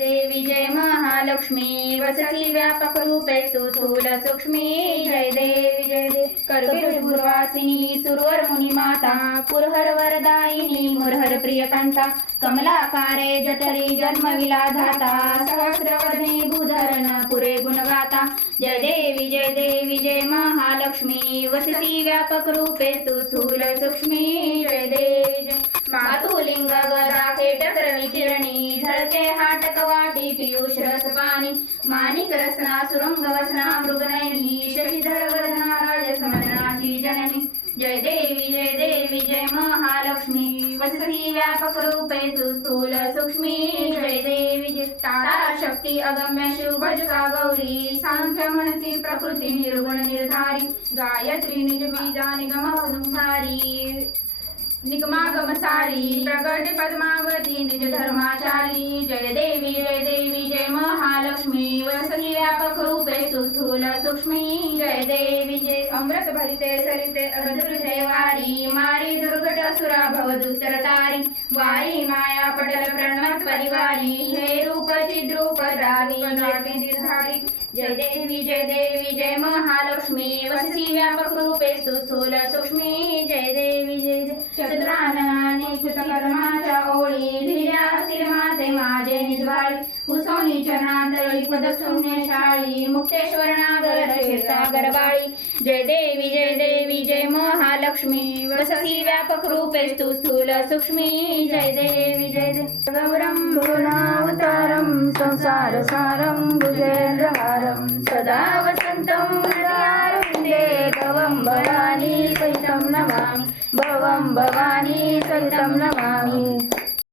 देवी जय महालक्ष्मी वसती व्यापक रूपे तू स्थूल सूक्ष्मी जय देवी जय देवी कर्पूरवासिनी सुरवर मुनी माता पुरहर वरदायिनी मुरहर प्रियकांता कमलाकारे जठरी जन्मविला धाता सहस्रवदने भूधरण पुरे गुणगाता जय देवी जय महालक्ष्मी वसती व्यापक रूपे तू स्थूल सूक्ष्मी जय देवी जय मातुलिंग गदा खेटकर किरणी झळके हाटक वाटी पियुष रस पाणी माणिक रसना सुरंग वसना मृगनयनी शशिधर वदना राजसमनाची जननी जय देवी जय महालक्ष्मी वसती व्यापक रूपे तू स्थूल सूक्ष्मी जय देवी जय तारा शक्ती अगम्य शिव भजका गौरी सांख्य म्हणती प्रकृती निर्गुण निर्धारी गायत्री निज बीजा निगम अनुसारी निगमागम सारी प्रकट पद्मावती निज धर्माचारी जय देवी जय महालक्ष्मी वसती व्यापक रूपे तू स्थूल सूक्ष्मी जय देवी जय अमृत भरिते सरिते अधुरते वारी मारी दुर्घट असुरा भव दुस्तर तारी वारी माया पटल प्रणत परिवारी हे रूप चिद्रूप रावी निर्धारी जय देवी जय महालक्ष्मी वसती व्यापक रूपे तू स्थूल सूक्ष्मी जय देवी जय चतुराननी कर्माच्या ओळी धिऱ्या असतील माते माझे निजवाळी कुसोनी चरणांतळी पदशून्य शाळी मुक्तेश्वर नागर सागर बाळी जय देवी जय महालक्ष्मी वसती व्यापक रूपे तू स्थूल सूक्ष्मी जय देवी गौरम भुवनावतारम संसार सारम भुजेन्द्रहारम सदा वसंतम हृदयारविंदे भवं भवानी सहितं नमामि भवं भवानी सहितं नमामि